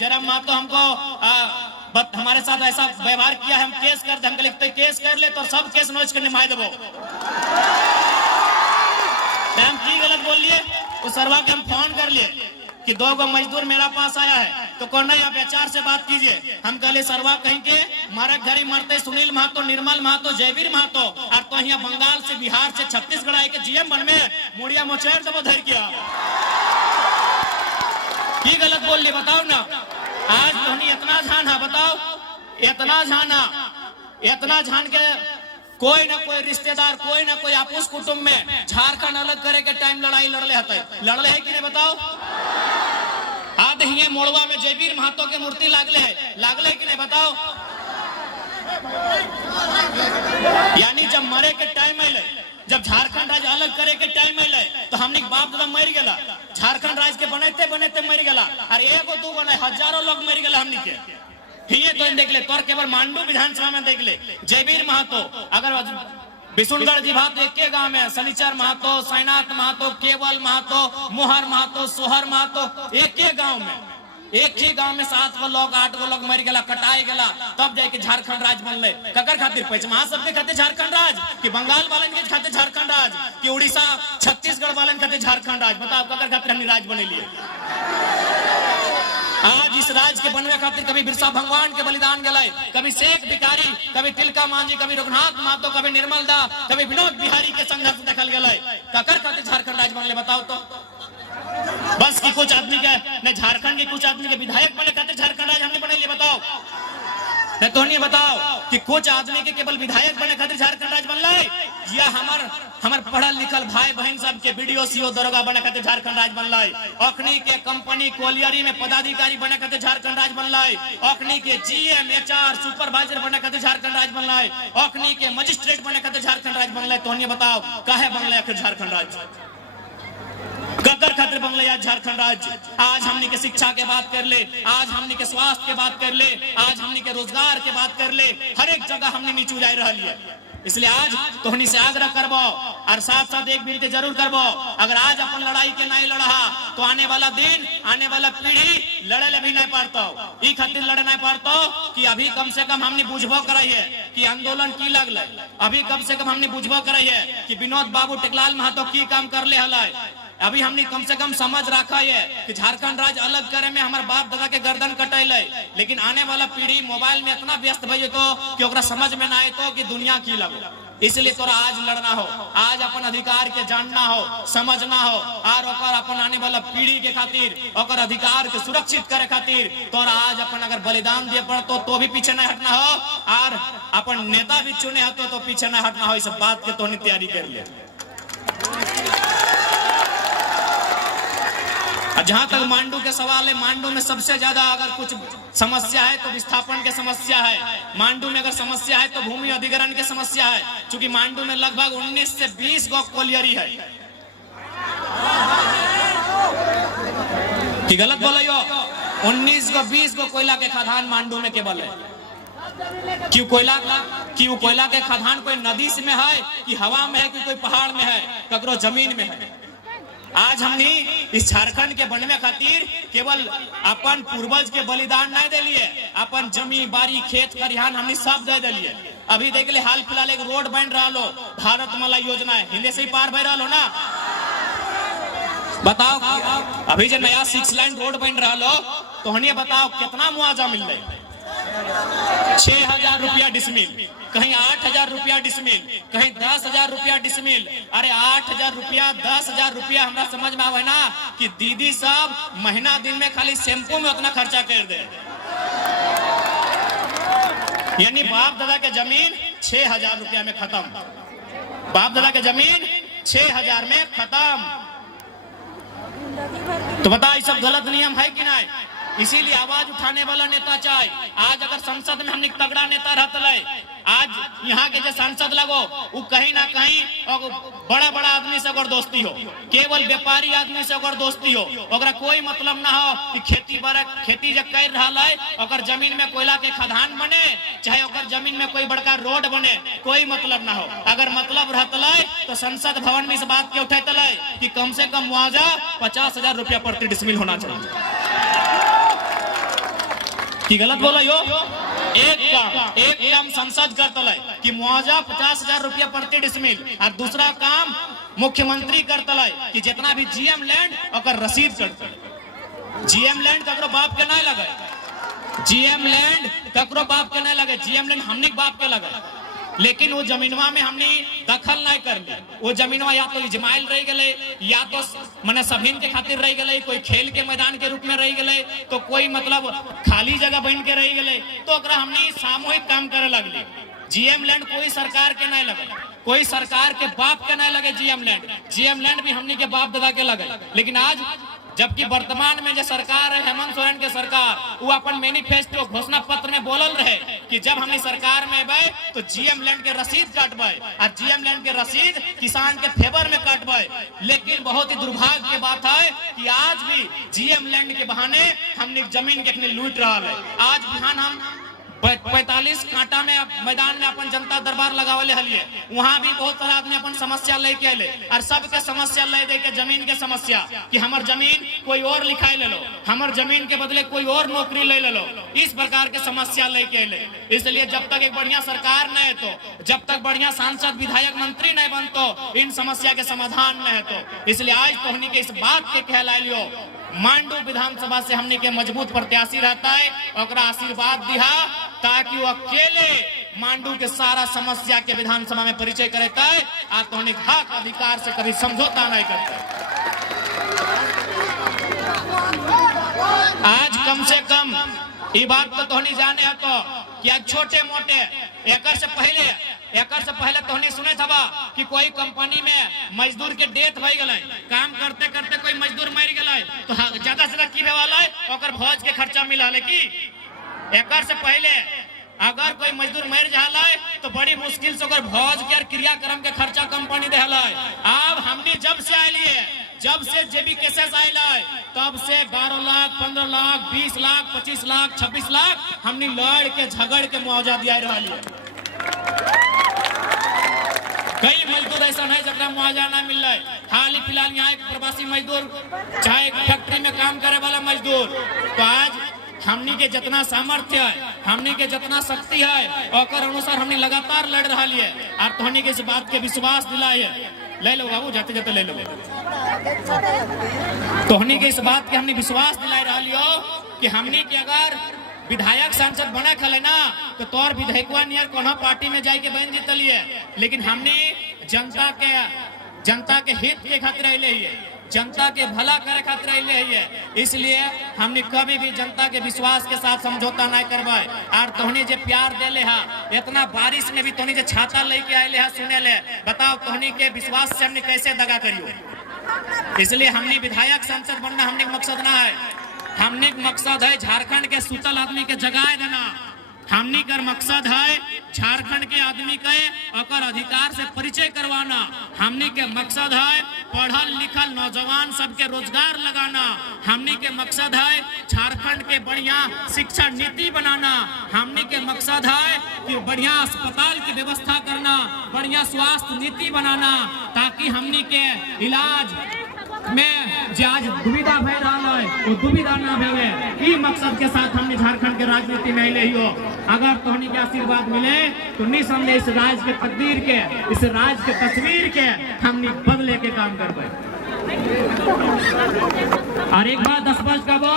जरा महतो हमको हमारे साथ ऐसा व्यवहार किया है, हम केस कर दे। हम लिखते केस कर ले तो सब केस नोच कर निभाए देवो। हम की गलत बोल लिए, उस सरवा के हम फोन कर लिए कि 2 गो मजदूर मेरा पास आया है तो कौन नहीं, आप एचआर से बात कीजिए। हम कहले सरवा कहीं के मारे घरी मरते सुनील महतो, निर्मल महतो, जयवीर महतो, और तो यहाँ बंगाल से, बिहार से, छत्तीसगढ़ आए के जीएम बन में मुड़िया मोचेर से धर किया। की गलत बोल लिए बताओ ना। आज तो इतना झान है, बताओ इतना झान के कोई ना कोई रिश्तेदार, कोई ना कोई आपस कुटुंब में झारखंड अलग करे के टाइम लड़ाई लड़ले है कि नहीं बताओ। आज हिये मोड़वा में जयवीर महतो के मूर्ति लागले है कि नहीं बताओ। यानी जब मरे के टाइम आइले, जब झारखंड राज्य अलग करे के टाइम आइले तो हमने बाप दादा मर गया, झारखंड राज्य के बनते बनते मर गया। अरे एगो 2 गो नहीं, हजारों लोग मर गए हमने के। हिये तो देख ले, तोर केवल मांडू विधानसभा में देख ले, जयवीर महतो, अगर बिशुनगढ़ जी भात एक के गांव में, शनिचर महतो, साईनाथ महतो, केवल महतो, मोहर महतो, सोहर महतो, एक के गांव में, एक ही गांव में 7 गो लोग 8 गो लोग मर गया, कटाई गया, तब जाके झारखंड राज्य बनले। ककर खातिर पैसा सबके खाते झारखंड राज्य, कि बंगाल वालन के खाते झारखंड राज्य, कि उड़ीसा छत्तीसगढ़ वालन खाते झारखंड राज्य। बताओ ककर खातिर हमने राज्य बनेलिए। आज इस राज्य के बनवे खातिर कभी बिरसा भगवान के बलिदान गए, कभी शेख भिखारी, कभी तिलका मांझी, कभी रघुनाथ महतो, कभी निर्मल दा, कभी विनोद बिहारी के संघर्ष देखल गए। ककर खातिर झारखंड राज्य बनले बताओ तो। बस की कुछ आदमी के न झारखंड के कुछ आदमी के विधायक बने खातिर झारखंड राज्य हमने बनाई, बताओ न तो नहीं बताओ कि कुछ आदमी के केवल विधायक बने खातिर झारखंड राज्य बनल, या हमार पढ़ल लिखल भाई बहन सब के बीडीओ सीओ दरोगा बने खातिर झारखंड राज्य बनल, अखनी के कंपनी कोलियरी में पदाधिकारी बने खातिर झारखंड राज्य बनल, अखनी के जीएम एचआर सुपरवाइजर बने खातिर झारखंड राज्य बनल, अखनी के मजिस्ट्रेट बने खातिर झारखंड राज्य बनल। तो नहीं बताओ काहे बनल आखिर झारखंड राज्य, ककर खातिर बनल आज झारखंड राज्य। आज हमनी के शिक्षा के बात कर ले, आज हमनी के स्वास्थ्य के बात कर ले, आज हमनी के रोजगार के बात कर ले, हर एक जगह हमनी नीचू जा रही है। इसलिए आज तोहनी से आग्रह करबो और साथ साथ एक विनती जरूर करबो, अगर आज अपन लड़ाई के नहीं लड़ा तो आने वाला दिन, आने वाला पीढ़ी लड़े ले भी नहीं पारतो, ई खातिर लड़े नहीं पारतो कि अभी कम से कम हमने बुझबो कराइए कि आंदोलन की लगल, अभी कम से कम हमने बुझबो कराइए कि विनोद बाबू टेकलाल महतो की काम कर ले हल। अभी हमने कम से कम समझ रखा है कि झारखंड राज्य अलग करे में हमारे बाप दादा के गर्दन कटैले, लेकिन आने वाला पीढ़ी मोबाइल में इतना व्यस्त भइए तो कि ओकरा समझ में ना आए तो कि दुनिया की लगो। इसलिए तोरा आज लड़ना हो, आज अपन अधिकार के जानना हो, समझना हो, और ओकर अपन आने वाला पीढ़ी के खातिर ओकर अधिकार के सुरक्षित करे खातिर तोरा आज अपन अगर बलिदान दिए पड़तो तो भी पीछे नहीं हटना हो, और अपन नेता भी चुने हतो तो पीछे नहीं हटना हो। इस बात के तो तैयारी कर ले। जहां तक मांडू के सवाल है, मांडू में सबसे ज्यादा अगर कुछ समस्या है तो विस्थापन की समस्या है। मांडू में अगर समस्या है तो भूमि अधिग्रहण की समस्या है, क्योंकि मांडू में लगभग 19 से 20 गो कोलियरी है। कि गलत बोलो, 19 गो 20 गो कोयला के खदान मांडू में केवल है। क्यों कोयला के खदान कोई नदी में है कि हवा में है कि कोई पहाड़ में है, ककरो जमीन में है। आज हमने इस झारखंड के बनवे खातिर केवल अपन पूर्वज के बलिदान नहीं दिलिए, अपन जमीन बाड़ी खेत खरिहान हमने सब दे दिलिए। अभी देख ले हाल फिलहाल एक रोड बन रहा लो, भारत माला योजना है, हिंदी से ही पार बह रहा लो ना। बताओ अभी जो नया 6 लाइन रोड बन रहा लो तो हनिए बताओ कितना मुआवजा मिल रहा है। 6,000 रुपया डिसमिल, कहीं 8,000 रुपया डिसमिल, कहीं 10,000 रुपया डिसमिल। अरे 8,000 रुपया 10,000 रुपया हमरा समझ में आवे ना कि दीदी सब महीना दिन में खाली शैम्पू में उतना खर्चा कर दे। यानी बाप दादा के जमीन 6,000 रुपया में खत्म, बाप दादा के जमीन 6,000 में खत्म। तो बता ये सब गलत नियम है कि नहीं? इसीलिए आवाज उठाने वाला नेता चाहिए। आज अगर संसद में हमने तगड़ा नेता रहते, आज यहाँ के जो सांसद लगो वो कहीं ना कहीं बड़ा बड़ा आदमी से अगर दोस्ती हो, केवल व्यापारी आदमी से अगर दोस्ती हो, अगर कोई मतलब ना हो कि खेती जब कर रहा है अगर जमीन में कोयला के खदान बने, चाहे अगर जमीन में कोई बड़का रोड बने, कोई मतलब ना हो। अगर मतलब रहते तो संसद भवन में इस बात के उठे कि कम से कम मुआवजा 50,000 रुपया प्रति डिसमिल होना चाहिए। कि गलत बोला यो? एक काम संसद करतल कि मुआवजा 50,000 रुपया प्रति डिसमिल, और दूसरा काम मुख्यमंत्री करतल कि जितना भी जीएम लैंड और रसीद करतल। जीएम लैंड ककरो बाप के नहीं लगे, जीएम लैंड ककरो बाप के नहीं लगे, जीएम लैंड हमनी बाप के लगे। लेकिन वो जमीनवा में हमने दखल नहीं कर ली। वो जमीनवा या तो इजमाइल रह गए, या तो मने सभीन के खातिर रह गए, कोई खेल के मैदान के रूप में रह गए, तो कोई मतलब खाली जगह बन के रह गए, तो हमने सामूहिक काम करे लगली। जीएम लैंड कोई सरकार के नहीं लगे, कोई सरकार के बाप के नहीं लगे जीएम लैंड। जीएम लैंड भी हमनी के बाप दादा के लगे। लेकिन आज जबकि वर्तमान में जो सरकार है हेमंत सोरेन के सरकार, वो अपन मैनिफेस्टो घोषणा पत्र में बोलल रहे कि जब हम सरकार में आए तो जीएम लैंड के रसीद काटबे, और जीएम लैंड के रसीद किसान के फेवर में काटबे। लेकिन बहुत ही दुर्भाग्य की बात है कि आज भी जीएम लैंड के बहाने हमने जमीन के लूट रहा है। आज बिहान हम 45 कांटा में मैदान में अपन जनता दरबार लगावले हलिए, वहां भी बहुत सारा आदमी अपन समस्या लेके आए, और सबके समस्या ले दे के जमीन के समस्या कि हमर जमीन कोई और लिखाई ले लो, हमर जमीन के बदले कोई और नौकरी ले लो, इस प्रकार के समस्या लेके आए। इसलिए जब तक एक बढ़िया सरकार नहीं है, तो जब तक बढ़िया सांसद विधायक मंत्री नहीं बनतो, इन समस्या के समाधान नहीं है। तो इसलिए आज तोहनी के इस बात के कहला लियो, मांडू विधानसभा से हमने के मजबूत प्रत्याशी रहता है, और आशीर्वाद दिया ताकि वो अकेले मांडू के सारा समस्या के विधानसभा में परिचय करता है, और तो हक अधिकार से कभी समझौता नहीं करता। आज कम से कम ये बात तो तोहनी जाने है तो कि आज छोटे मोटे एकर से पहले तोहनी सुने था कि कोई कंपनी में मजदूर के डेथ भई गए, काम करते करते कोई मजदूर मर गए, तो ज्यादा से ज्यादा की वाला है भोज के खर्चा मिला ले की। एकर से पहले अगर कोई मजदूर मर जाला तो बड़ी मुश्किल से भोज के क्रियाक्रम के खर्चा कंपनी दे। अब हमने जब से आये लिए, जब से जेबी केसेस आये, तब से 12 लाख 15 लाख 20 लाख 25 लाख 26 लाख हमने लड़ के झगड़ के मुआवजा दिया रहा है। कई मजदूर ऐसा है जरा मुआवजा ना मिल रहा है। हाल ही फिलहाल यहाँ एक प्रवासी मजदूर, चाहे फैक्ट्री में काम करे वाला मजदूर, तो आज हमनी के जितना सामर्थ्य है, हमनी के जितना शक्ति है, और अनुसार हमने लगातार लड़ रहा है। और तोहनी के इस बात के विश्वास दिलाए, ले लो बाबू, जाते जाते ले लो। तोहनी के इस बात के हमने विश्वास दिला रहा लियो कि हमनी के अगर विधायक सांसद बना खले ना, तो तोर विधायकवा नियर कोनो पार्टी में जाके बन जीतलिए। लेकिन हमने जनता के हित के खातिर अले है, जनता के भला करे खातिर अले है। इसलिए हमने कभी भी जनता के विश्वास के साथ समझौता नहीं करवाए। और तोहनी जे प्यार देले है, इतना बारिश में भी तोहनी जे छाता लेके आए है सुने ले, बताओ तोहनी के विश्वास से हमने कैसे दगा करियो। इसलिए हमने विधायक सांसद बनना हमने मकसद ना है, हमने मकसद है झारखंड के सुतल आदमी के जगाए देना। हमनी कर मकसद है झारखंड के आदमी के अकर अधिकार से परिचय करवाना। हमनी के मकसद है पढ़ल लिखल नौजवान सबके रोजगार लगाना। हमनी के मकसद है झारखंड के बढ़िया शिक्षा नीति बनाना। हमनी के मकसद है कि बढ़िया अस्पताल की व्यवस्था करना, बढ़िया स्वास्थ्य नीति बनाना, ताकि हमनी के इलाज में जो आज दुविधा भय रहा है वो दुविधा ना भे। मकसद के साथ हमने झारखंड के राजनीति में ले हो। अगर तोहनी के आशीर्वाद मिले तो निसंदेह इस राज्य के तकदीर के, इस राज्य के तस्वीर के हमने बदले के काम कर पाए। और एक बात स्पष्ट कहो,